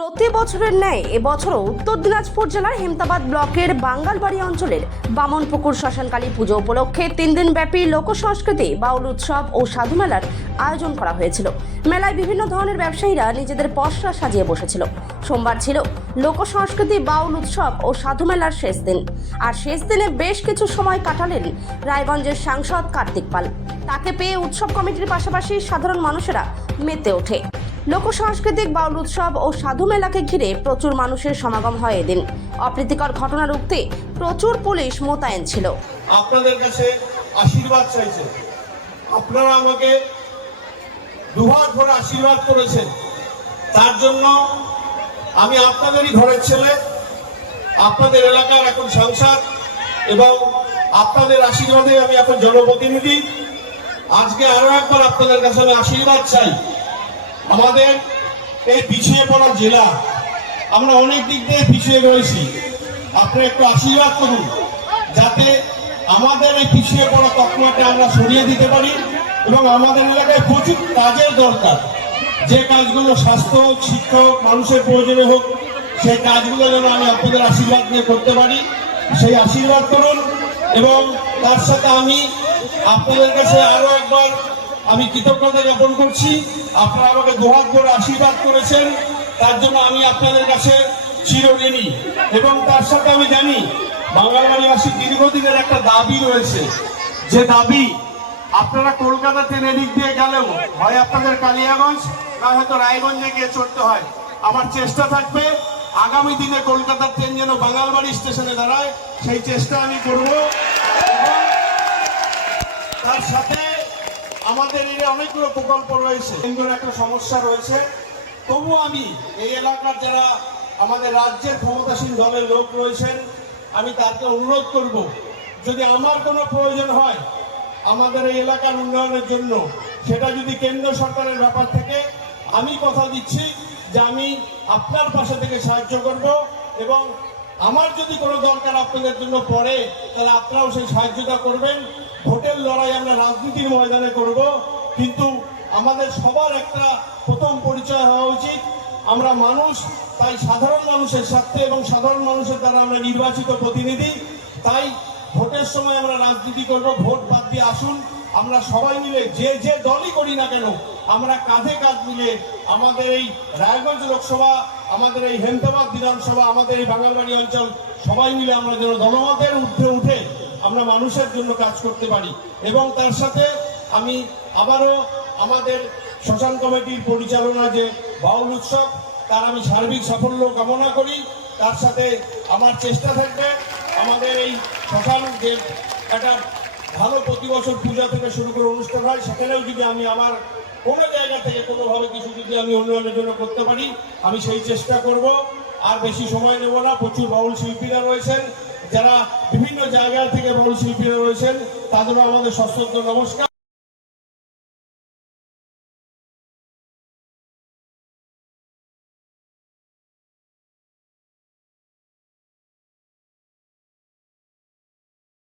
প্রতি বছরের ন্যায় এবছরও উত্তর দিনাজপুর জেলার হেমতাবাদ ব্লকের বাঙ্গালবাড়ি অঞ্চলের বামনপুকুর শ্মশানকালী পুজো উপলক্ষে 3 দিনব্যাপী লোকসংস্কৃতি বাউল উৎসব ও সাধু মেলার আয়োজন করা হয়েছিল। মেলায় বিভিন্ন ধরনের ব্যবসায়ীরা নিজেদের পসরা সাজিয়ে বসেছিল। সোমবার ছিল লোকসংস্কৃতি বাউল উৎসব ও সাধু মেলার শেষ দিন। আর শেষ দিনে বেশ কিছু সময় কাটালেন রায়গঞ্জের সাংসদ কার্তিক পাল। তাকে পেয়ে উৎসব কমিটির পাশাপাশি সাধারণ মানুষেরা মেতে ওঠে। লোকসাংস্কৃতিক বাউল উৎসব ও সাধু মেলাকে ঘিরে প্রচুর মানুষের সমাগম হয় এদিন। অপ্রীতিকর ঘটনা রুখতে প্রচুর পুলিশ মোতায়েন ছিল। আপনাদের কাছে আশীর্বাদ চাইছে, আপনারা আমাকে দুহাত ভরে আশীর্বাদ করেছেন, তার জন্য আমি আপনাদেরই ঘরের ছেলে, আপনাদের এলাকার এখন সাংসদ এবং আপনাদের আশীর্বাদে আমি এখন জনপ্রতিনিধি। আজকে আরো একবার আপনাদের কাছে আমি আশীর্বাদ চাই। আমাদের এই পিছিয়ে পড়া জেলা, আমরা অনেক দিক দিয়ে পিছিয়ে রয়েছি, আপনি একটু আশীর্বাদ করুন যাতে আমাদের এই পিছিয়ে পড়া তকমাটা আমরা সরিয়ে দিতে পারি। এবং আমাদের এলাকায় প্রচুর কাজের দরকার, যে কাজগুলো স্বাস্থ্য শিক্ষা মানুষের প্রয়োজনে হোক, সেই কাজগুলো যেন আমি আপনাদের আশীর্বাদ নিয়ে করতে পারি, সেই আশীর্বাদ করুন। এবং তার সাথে আমি আপনাদের কাছে আরো একবার আমি কৃতজ্ঞতা জ্ঞাপন করছি। আপনারা আমাকে দুহাত ভরে আশীর্বাদ করেছেন, তার জন্য আমি আপনাদের কাছে চিরঋণী। এবং তার সাথে আমি জানি বাঙালবাড়িবাসী দীর্ঘদিনের একটা দাবি রয়েছে, যে দাবি আপনারা কলকাতা ট্রেন এদিক দিয়ে গেলেও হয় আপনাদের কালিয়াগঞ্জ না হয়তো রায়গঞ্জে গিয়ে চড়তে হয়। আমার চেষ্টা থাকবে আগামী দিনে কলকাতার ট্রেন যেন বাঙালবাড়ি স্টেশনে দাঁড়ায়, সেই চেষ্টা আমি করব। তার সাথে আমাদের এই অনেকগুলো প্রকল্প রয়েছে, এগুলো একটা সমস্যা রয়েছে। তবু আমি এই এলাকার যারা আমাদের রাজ্যের ক্ষমতাসীন দলের লোক রয়েছেন, আমি তাকে অনুরোধ করব, যদি আমার কোনো প্রয়োজন হয় আমাদের এই এলাকার উন্নয়নের জন্য, সেটা যদি কেন্দ্র সরকারের ব্যাপার থেকে, আমি কথা দিচ্ছি যে আমি আপনার পাশে থেকে সাহায্য করব। এবং আমার যদি কোনো দরকার আপনাদের জন্য পড়ে, তাহলে আপনারাও সেই সাহায্যটা করবেন। ভোটের লড়াই আমরা রাজনীতির ময়দানে করব, কিন্তু আমাদের সবার একটা প্রথম পরিচয় হওয়া উচিত আমরা মানুষ। তাই সাধারণ মানুষের স্বার্থে এবং সাধারণ মানুষের দ্বারা আমরা নির্বাচিত প্রতিনিধি, তাই ভোটের সময় আমরা রাজনীতি করব। ভোট বাদ দিয়ে আসুন, আমরা সবাই মিলে যে যে দলই করি না কেন, আমরা কাঁধে কাঁধ মিলে আমাদের এই রায়গঞ্জ লোকসভা, আমাদের এই হেমতাবাদ বিধানসভা, আমাদের এই বাঙালবাড়ি অঞ্চল, সবাই মিলে আমরা যেন দলমতের ঊর্ধ্বে উঠে আমরা মানুষের জন্য কাজ করতে পারি। এবং তার সাথে আমি আবারও আমাদের শ্মশান কমিটির পরিচালনা যে বাউল উৎসব, তার আমি সার্বিক সাফল্য কামনা করি। তার সাথে আমার চেষ্টা থাকবে আমাদের এই শ্মশান যে একটা ভালো প্রতি বছর পূজা থেকে শুরু করে অনুষ্ঠান হয়, সেখানেও যদি আমি আমার কোনো জায়গা থেকে কোনোভাবে কিছু যদি আমি উন্নয়নের জন্য করতে পারি, আমি সেই চেষ্টা করব। আর বেশি সময় নেব না, প্রচুর বাউল শিল্পীরা রয়েছেন, যারা বিভিন্ন জায়গা থেকে বাউল শিল্পীরা রয়েছেন, তাদেরও আমাদের সশ্রদ্ধ নমস্কার।